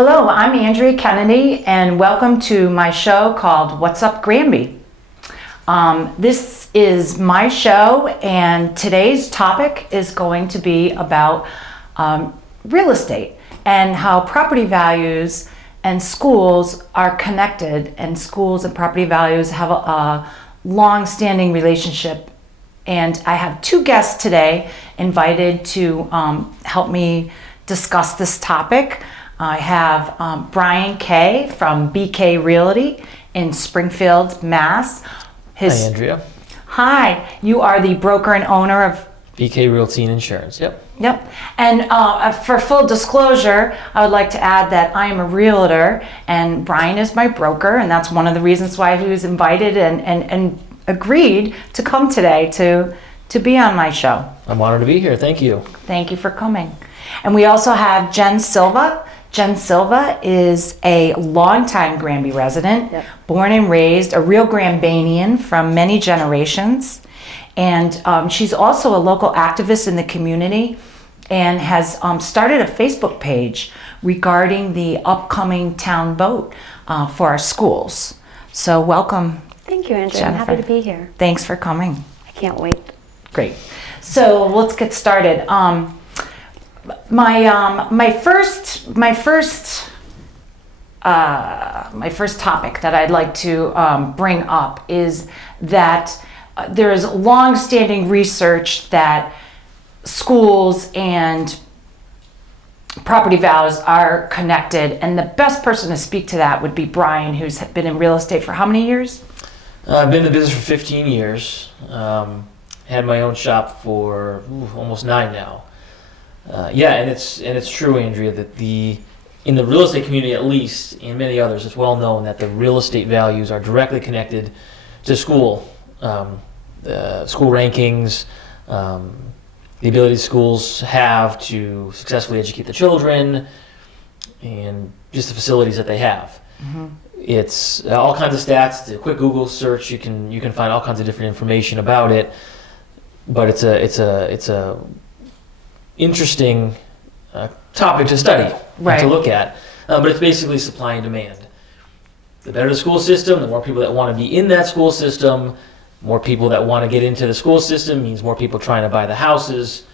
Hello, I'm Andrea Kennedy, and welcome to my show called What's Up Granby. This is my show, and today's topic is going to be about real estate and how property values and schools are connected, and schools and property values have a long-standing relationship. And I have two guests today invited to help me discuss this topic. I have Brian Kay from BK Realty in Springfield, Mass. Hi, Andrea. Hi, you are the broker and owner of BK Realty and Insurance, yep. Yep. And for full disclosure, I would like to add that I am a realtor and Brian is my broker, and that's one of the reasons why he was invited and agreed to come today to be on my show. I'm honored to be here. Thank you. Thank you for coming. And we also have Jen Silva. Jen Silva is a longtime Granby resident, born and raised, a real Grambanian from many generations. And she's also a local activist in the community and has started a Facebook page regarding the upcoming town vote for our schools. So welcome. Thank you, Andrea. Jennifer. I'm happy to be here. Thanks for coming. I can't wait. Great. So let's get started. My first topic that I'd like to bring up is that there is long-standing research that schools and property values are connected, and the best person to speak to that would be Brian, who's been in real estate for how many years? I've been in the business for 15 years. Had my own shop for almost 9 now. And it's true, Andrea, that in the real estate community at least, and many others, it's well known that the real estate values are directly connected to school. The school rankings, the ability schools have to successfully educate the children, and just the facilities that they have. Mm-hmm. It's all kinds of stats. A quick Google search, you can find all kinds of different information about it. But it's a interesting topic to study, right, to look at. But it's basically supply and demand. The better the school system, the more people that want to be in that school system. More people that want to get into the school system means more people trying to buy the houses,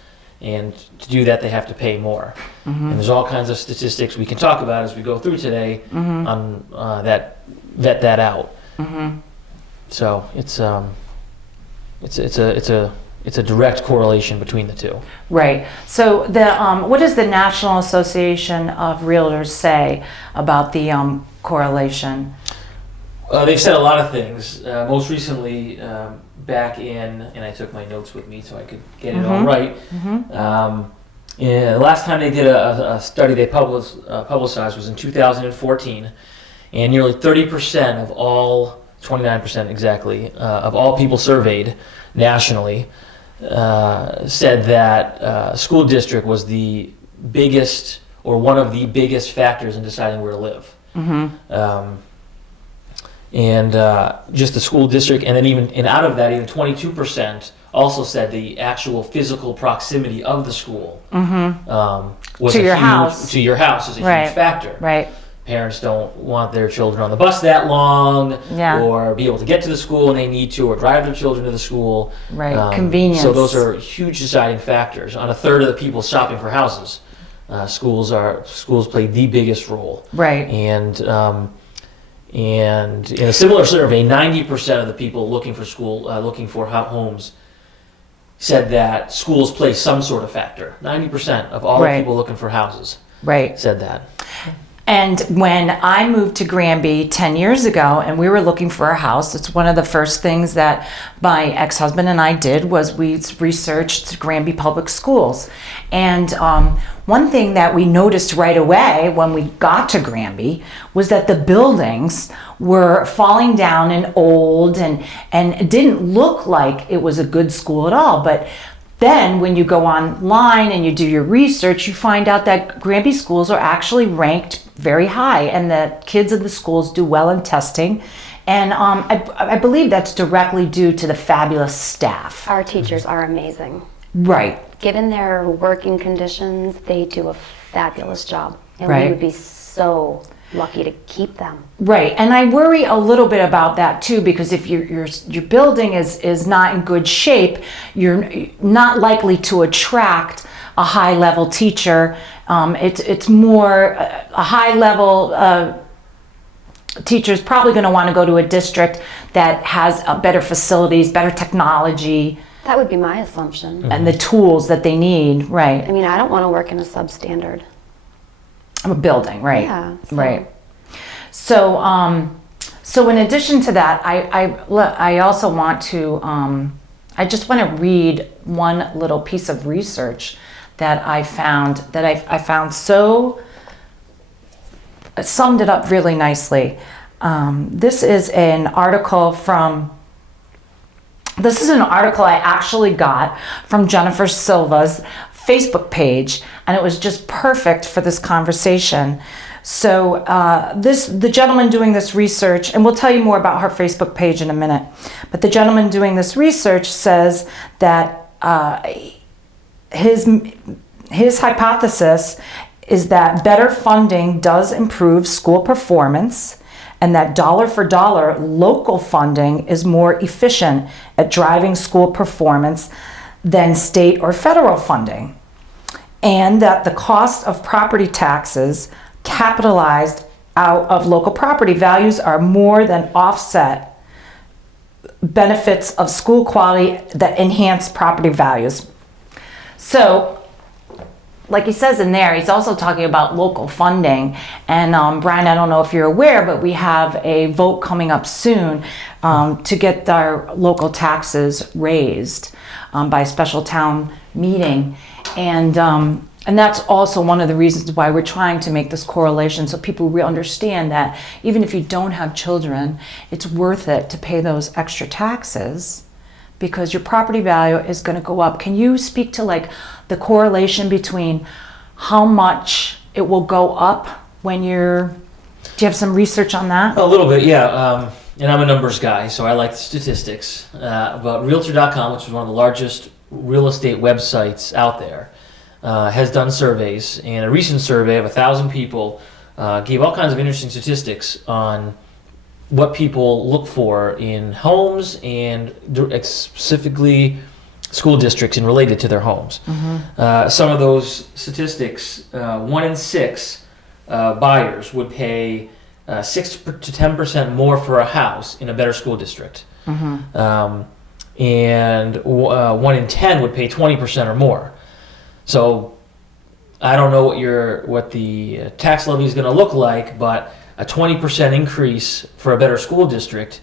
and to do that they have to pay more. Mm-hmm. And there's all kinds of statistics we can talk about as we go through today, mm-hmm, on that vet that out. Mm-hmm. So it's a direct correlation between the two. Right. So what does the National Association of Realtors say about the correlation? They've said a lot of things. Most recently, back in, and I took my notes with me so I could get it all right. Mm-hmm. The last time they did a study they publicized was in 2014, and nearly 30% of all, 29% exactly, of all people surveyed nationally said that school district was the biggest or one of the biggest factors in deciding where to live. Mm-hmm. Just the school district, and then out of that, even 22% also said the actual physical proximity of the school, mm-hmm, was to your house is a right, huge factor. Right. Parents don't want their children on the bus that long, yeah, or be able to get to the school when they need to, or drive their children to the school. Right. Convenience. So those are huge deciding factors. On a third of the people shopping for houses, schools play the biggest role. Right. And in a similar survey, 90% of the people looking for homes said that schools play some sort of factor. 90% of all right, the people looking for houses, right, said that. And when I moved to Granby 10 years ago and we were looking for a house, it's one of the first things that my ex-husband and I did was we researched Granby Public Schools. And one thing that we noticed right away when we got to Granby was that the buildings were falling down and old and it didn't look like it was a good school at all. But then when you go online and you do your research, you find out that Granby schools are actually ranked very high and that kids in the schools do well in testing. And I believe that's directly due to the fabulous staff. Our teachers are amazing. Right. Given their working conditions, they do a fabulous job. And right, we would be so lucky to keep them. Right, and I worry a little bit about that too, because if your building is not in good shape, you're not likely to attract a high level teacher. It's more a high level teacher is probably going to want to go to a district that has better facilities, better technology, That would be my assumption. and the tools that they need. Right, I mean, I don't want to work in a substandard. a building. Right, Yeah, so- right. So, so in addition to that, I also want to, I just want to read one little piece of research that I found so summed it up really nicely. This is an article I actually got from Jennifer Silva's Facebook page, and it was just perfect for this conversation. So the gentleman doing this research, and we'll tell you more about her Facebook page in a minute, but the gentleman doing this research says that his hypothesis is that better funding does improve school performance, and that dollar for dollar local funding is more efficient at driving school performance than state or federal funding, and that the cost of property taxes capitalized out of local property values are more than offset benefits of school quality that enhance property values. So, like he says in there, he's also talking about local funding. And Brian, I don't know if you're aware, but we have a vote coming up soon to get our local taxes raised by a special town meeting. And that's also one of the reasons why we're trying to make this correlation, so people understand that even if you don't have children, it's worth it to pay those extra taxes because your property value is going to go up. Can you speak to like the correlation between how much it will go up when do you have some research on that? A little bit, yeah. And I'm a numbers guy, so I like the statistics. But Realtor.com, which is one of the largest real estate websites out there, has done surveys, and a recent survey of 1,000 people gave all kinds of interesting statistics on what people look for in homes and specifically school districts and related to their homes. Some of those statistics, 1 in 6 buyers would pay 6 to 10% more for a house in a better school district. And 1 in 10 would pay 20% or more. So I don't know what the tax levy is going to look like, but a 20% increase for a better school district,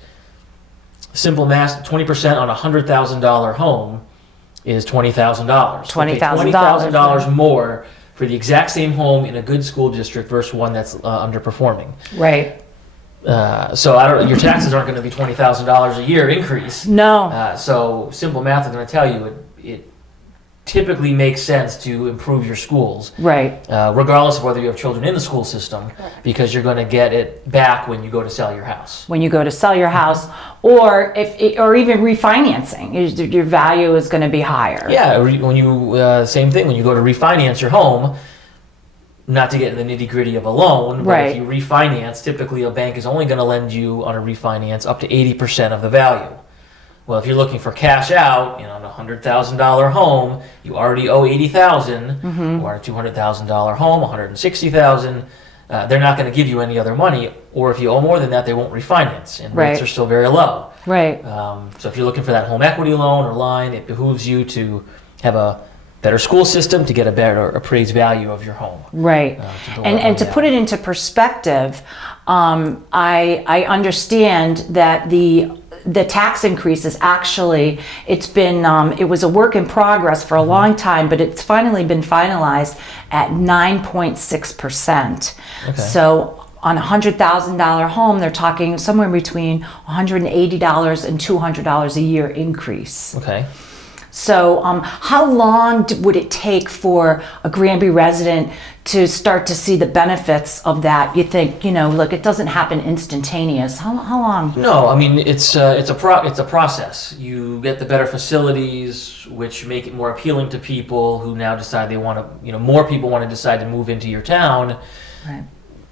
simple math, 20% on a $100,000 home is $20,000. $20,000 more for the exact same home in a good school district versus one that's underperforming. Right. So your taxes aren't going to be $20,000 a year increase. No. So simple math is going to tell you it typically makes sense to improve your schools, Right. Regardless of whether you have children in the school system, because you're going to get it back when you go to sell your house. When you go to sell your house, or or even refinancing, your value is going to be higher. Yeah, when you same thing when you go to refinance your home. Not to get in the nitty gritty of a loan, but if you refinance, typically a bank is only going to lend you on a refinance up to 80% of the value. Well, if you're looking for cash out, on a $100,000 home, you already owe $80,000, or a $200,000 home, $160,000. They're not going to give you any other money, or if you owe more than that, they won't refinance, and rates are still very low. Right. So if you're looking for that home equity loan or line, it behooves you to have a better school system to get a better appraised value of your home. Right. And to put it into perspective, I understand that the tax increase is actually, it was a work in progress for a long time, but it's finally been finalized at 9.6%. Okay. So on a $100,000 home, they're talking somewhere between $180 and $200 a year increase. Okay. So how long would it take for a Granby resident to start to see the benefits of that? You think, look, it doesn't happen instantaneous. How long? No, I mean it's a process. You get the better facilities, which make it more appealing to people who now decide they want to. More people want to decide to move into your town. Right.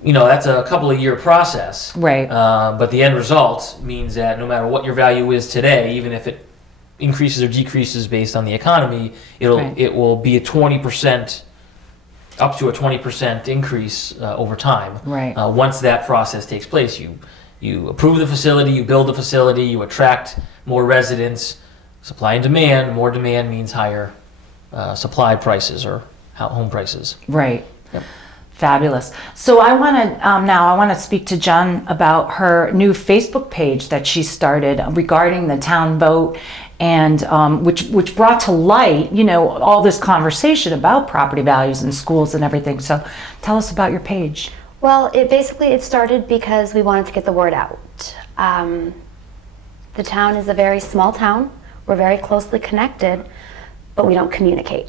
that's a couple of year process. Right. But the end result means that no matter what your value is today, even if it increases or decreases based on the economy, Right. it will be a 20%, up to a 20% increase over time. Right. Once that process takes place, you approve the facility, you build the facility, you attract more residents. Supply and demand. More demand means higher supply prices or home prices. Right. Yep. Fabulous. So I want to now I want to speak to Jen about her new Facebook page that she started regarding the town vote, and which brought to light, all this conversation about property values in schools and everything. So tell us about your page. Well, it started because we wanted to get the word out. The town is a very small town. We're very closely connected, but we don't communicate.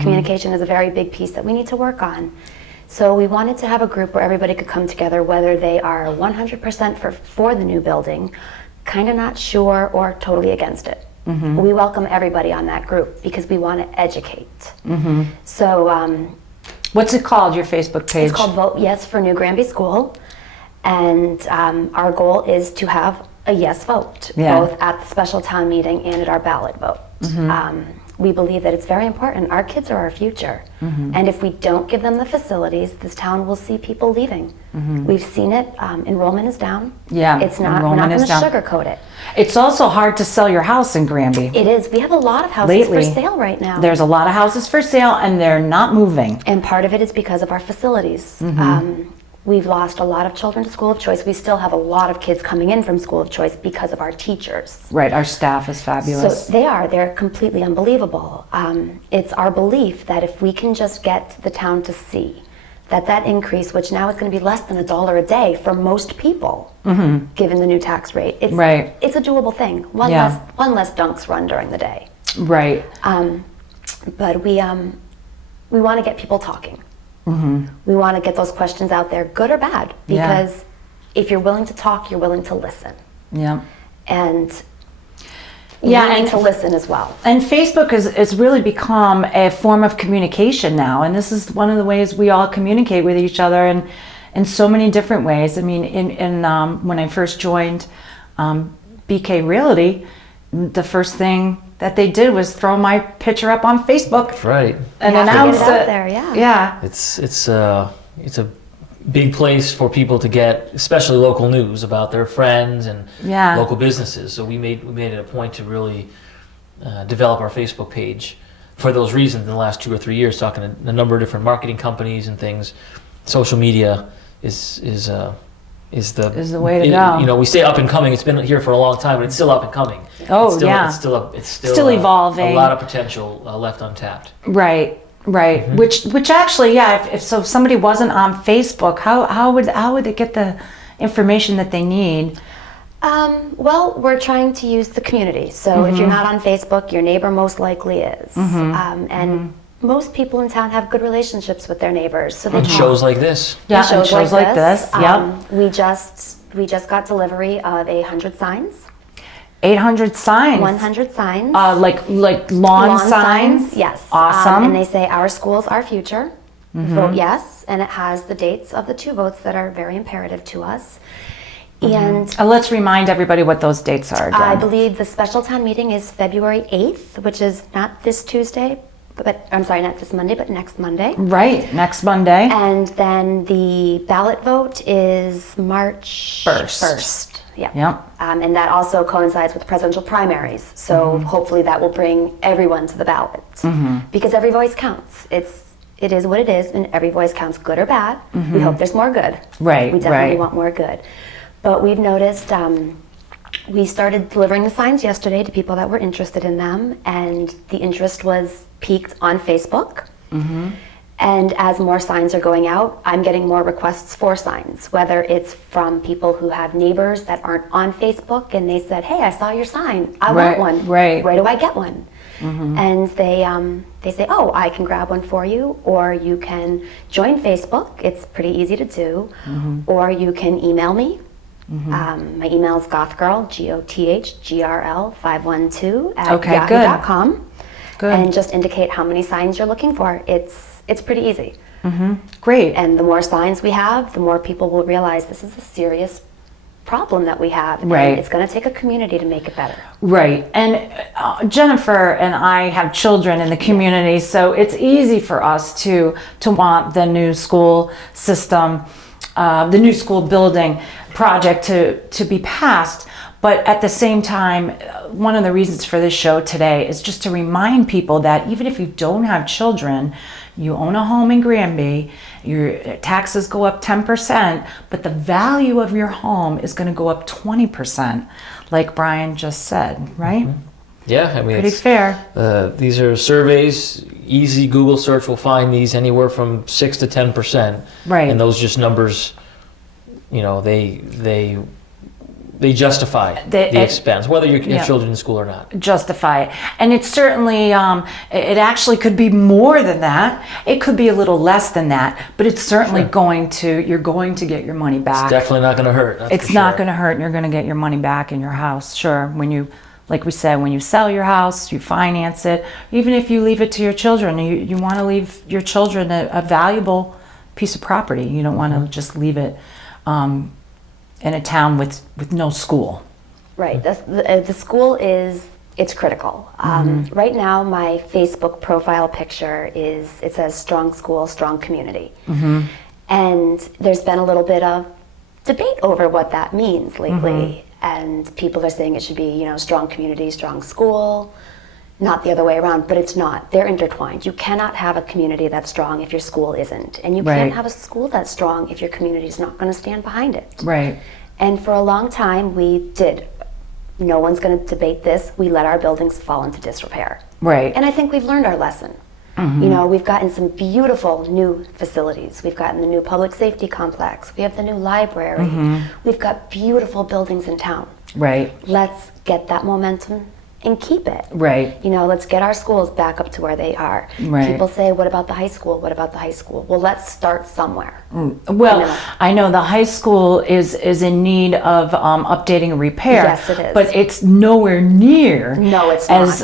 Communication is a very big piece that we need to work on. So we wanted to have a group where everybody could come together, whether they are 100% for the new building, kind of not sure, or totally against it. We welcome everybody on that group because we want to educate. So What's it called, your Facebook page? it's called Vote Yes for New Granby School, and our goal is to have a yes vote, Yeah. both at the special town meeting and at our ballot vote. We believe that it's very important. Our kids are our future, and if we don't give them the facilities, this town will see people leaving. We've seen it. Enrollment is down. Yeah, It's not. We're enrollment not going is to down. sugarcoat it. It's also hard to sell your house in Granby. It is. We have a lot of houses Lately, for sale right now. There's a lot of houses for sale, and they're not moving. And part of it is because of our facilities. We've lost a lot of children to school of choice. We still have a lot of kids coming in from school of choice because of our teachers. Right, our staff is fabulous. So they're completely unbelievable. It's our belief that if we can just get the town to see that increase, which now is going to be less than $1 a day for most people, given the new tax rate, it's a doable thing. One less dunks run during the day. Right. But we want to get people talking. We want to get those questions out there, good or bad, because if you're willing to talk, you're willing to listen. Yeah. And and to listen as well. And Facebook has really become a form of communication now, and this is one of the ways we all communicate with each other, and in so many different ways. I mean, when I first joined BK Realty, the first thing that they did was throw my picture up on Facebook. That's right. And Yeah, announce get it out it. there, yeah. Yeah. It's a big place for people to get, especially local news about their friends and Yeah. local businesses. So we made it a point to really develop our Facebook page for those reasons. In the last 2 or 3 years, talking to a number of different marketing companies and things. Social media is the way to go. We say up and coming. It's been here for a long time, but it's still up and coming. Oh, it's still, yeah. it's still evolving. A lot of potential left untapped. Right. Which actually, if somebody wasn't on Facebook, how would they get the information that they need? Well, we're trying to use the community. So if you're not on Facebook, your neighbor most likely is. And most people in town have good relationships with their neighbors. So they And talk. shows like this. Yeah, And shows like this. Yep. We just got delivery of 100 signs. 800 signs. 100 signs. Like lawn signs. Yes. Awesome. And they say our school's our future. Vote yes, and it has the dates of the 2 votes that are very imperative to us. And Let's remind everybody what those dates are again. I believe the special town meeting is February 8th, which is not this Tuesday, but I'm sorry, not this Monday, but next Monday. Right, next Monday. And then the ballot vote is March 1st. Yeah. Yep. And that also coincides with presidential primaries. So hopefully that will bring everyone to the ballot. Because every voice counts. It is what it is, and every voice counts, good or bad. We hope there's more good. Right, We definitely right. want more good. But we've noticed, we started delivering the signs yesterday to people that were interested in them, and the interest was peaked on Facebook. And as more signs are going out, I'm getting more requests for signs, whether it's from people who have neighbors that aren't on Facebook and they said, hey, I saw your sign, I Right, want one. right. Where do I get one? And they say, oh, I can grab one for you, or you can join Facebook. It's pretty easy to do. Or you can email me. My email is gothgirl, GOTHGRL 512 at Okay, good. yahoo.com. Good. and just indicate how many signs you're looking for. It's pretty easy. Great. And the more signs we have, the more people will realize this is a serious problem that we have. Right. And it's going to take a community to make it better. Right. And Jennifer and I have children in the community, so it's easy for us to want the new school system, the new school building project to be passed. But at the same time, one of the reasons for this show today is just to remind people that even if you don't have children, you own a home in Granby, your taxes go up 10%, but the value of your home is going to go up 20%, like Brian just said, right? Yeah, I mean, Pretty fair. These are surveys. Easy Google search will find these anywhere from 6 to 10%. Right. And those just numbers, you know, they justify the expense, whether you have children in school or not. Justify it. And it's certainly, it actually could be more than that. It could be a little less than that, but it's certainly you're going to get your money back. It's definitely not going to hurt. It's not going to hurt, and you're going to get your money back in your house. Sure. When you, like we said, when you sell your house, you finance it. Even if you leave it to your children, you want to leave your children a valuable piece of property. You don't want to just leave it in a town with no school. Right. The school it's critical. Right now, my Facebook profile picture it says strong school, strong community. And there's been a little bit of debate over what that means lately. And people are saying it should be, strong community, strong school, not the other way around, but it's not. They're intertwined. You cannot have a community that's strong if your school isn't. And you can't have a school that's strong if your community is not going to stand behind it. Right. And for a long time, we did. No one's going to debate this. We let our buildings fall into disrepair. Right. And I think we've learned our lesson. We've gotten some beautiful new facilities. We've gotten the new public safety complex. We have the new library. We've got beautiful buildings in town. Right. Let's get that momentum and keep it. Right. Let's get our schools back up to where they are. Right. People say, what about the high school? What about the high school? Well, let's start somewhere. Well, I know the high school is in need of updating and repair. Yes, it is. But it's nowhere near No, it's as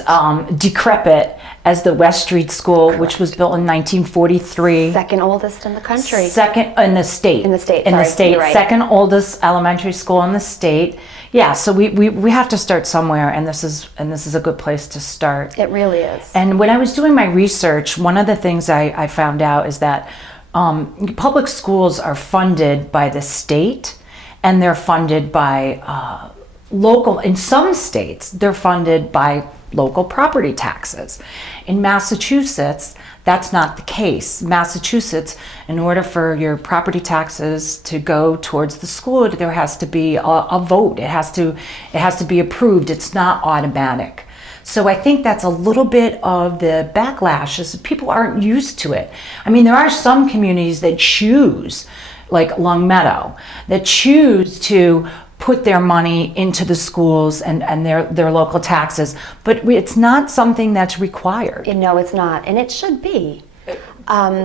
decrepit as the West Street School, which was built in 1943. Second oldest in the country. Second in the state. In the state, In the sorry, state. you're right. Second oldest elementary school in the state. Yeah, so we have to start somewhere, and this is a good place to start. It really is. And when I was doing my research, one of the things I found out is that public schools are funded by the state, and they're funded by local. In some states, they're funded by local property taxes. In Massachusetts, that's not the case. Massachusetts, in order for your property taxes to go towards the school, there has to be a vote. It has to be approved. It's not automatic. So I think that's a little bit of the backlash, is people aren't used to it. I mean, there are some communities that choose, like Long Meadow, that choose to put their money into the schools and their local taxes, but it's not something that's required. No, it's not, and it should be.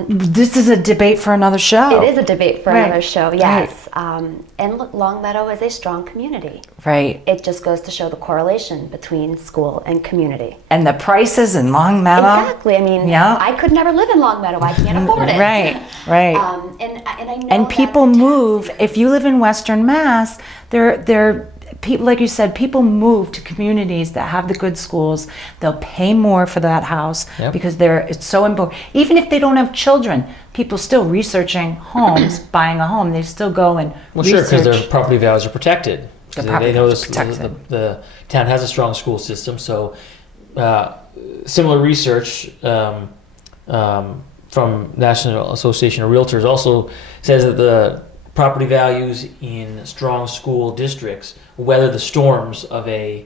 This is a debate for another show. It is a debate for Right. another show, yes. And look, Long Meadow is a strong community. Right. It just goes to show the correlation between school and community. And the prices in Long Meadow. Exactly. I mean, Yeah. I could never live in Long Meadow. I can't afford it. Right, right. And I know And that people the move. taxes- If you live in Western Mass, they're people, like you said, people move to communities that have the good schools. They'll pay more for that house because it's so important. Even if they don't have children, people still researching homes, buying a home. They still go and Well, sure, research. because their property values are protected. The They property know values are protected. the town has a strong school system. So similar research from National Association of Realtors also says that the property values in strong school districts weather the storms of a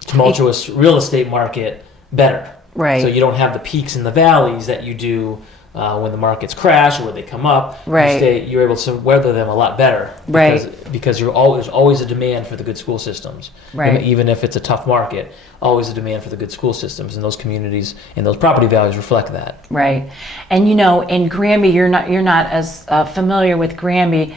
tumultuous real estate market better. Right. So you don't have the peaks and the valleys that you do when the markets crash or when they come up. Right. You're able to weather them a lot better. Right. Because there's always a demand for the good school systems. Right. Even if it's a tough market, always a demand for the good school systems, and those communities and those property values reflect that. Right. And in Granby, you're not as familiar with Granby.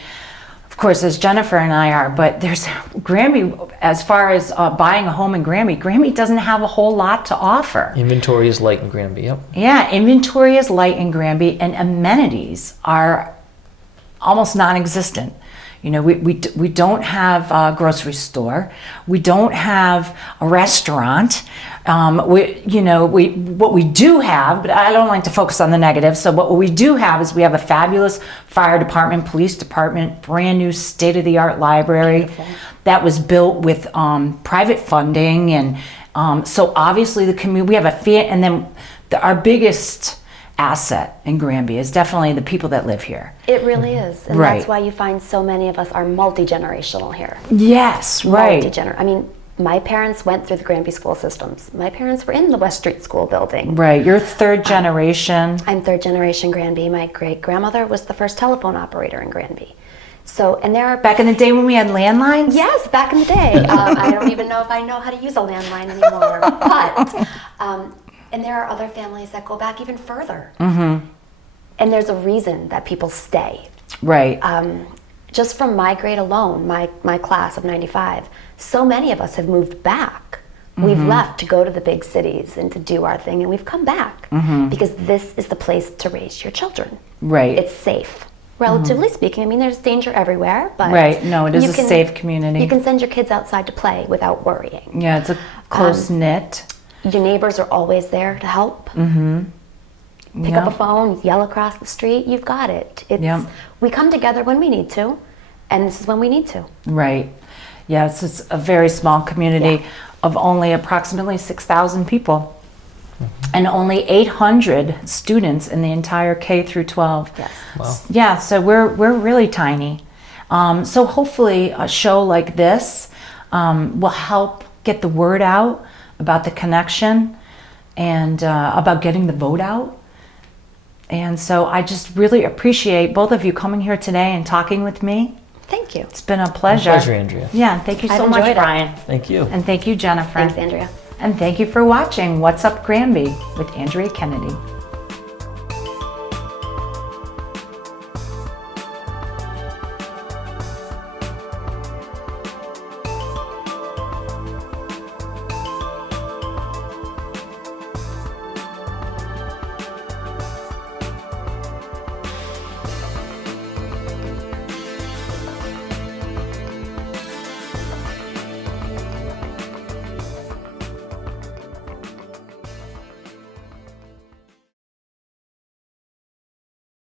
of course, as Jennifer and I are, but there's Granby, as far as buying a home in Granby, Granby doesn't have a whole lot to offer. Inventory is light in Granby. Yep. Yeah, inventory is light in Granby, and amenities are almost non-existent. You know, we don't have a grocery store. We don't have a restaurant. What we do have, but I don't like to focus on the negative. So what we do have is we have a fabulous fire department, police department, brand new state-of-the-art library that was built with private funding, and so obviously the community. We have and then our biggest asset in Granby is definitely the people that live here. It really is. And Right. that's why you find so many of us are multi-generational here. Yes, right. I mean, my parents went through the Granby school systems. My parents were in the West Street School building. Right, you're third generation. I'm third generation Granby. My great-grandmother was the first telephone operator in Granby. So, and there are... Back in the day when we had landlines? Yes, back in the day. I don't even know if I know how to use a landline anymore. But, and there are other families that go back even further. Mm-hmm. And there's a reason that people stay. Right. Just from my grade alone, my class of 95, so many of us have moved back. We've left to go to the big cities and to do our thing, and we've come back because this is the place to raise your children. Right. It's safe, relatively speaking. I mean, there's danger everywhere, but Right, no, it is you a can- safe community. You can send your kids outside to play without worrying. Yeah, it's a close-knit. Your neighbors are always there to help. Pick up a phone, yell across the street, you've got it. Yep. We come together when we need to, and this is when we need to. Right. Yes, it's a very small community of only approximately 6,000 people. And only 800 students in the entire K through 12. Yes. Wow. Yeah, so we're really tiny. So hopefully a show like this will help get the word out about the connection and about getting the vote out. And so I just really appreciate both of you coming here today and talking with me. Thank you. It's been a pleasure. My pleasure, Andrea. Yeah, thank you I've so much, enjoyed it. Brian. Thank you. And thank you, Jennifer. Thanks, Andrea. And thank you for watching What's Up Granby with Andrea Kennedy.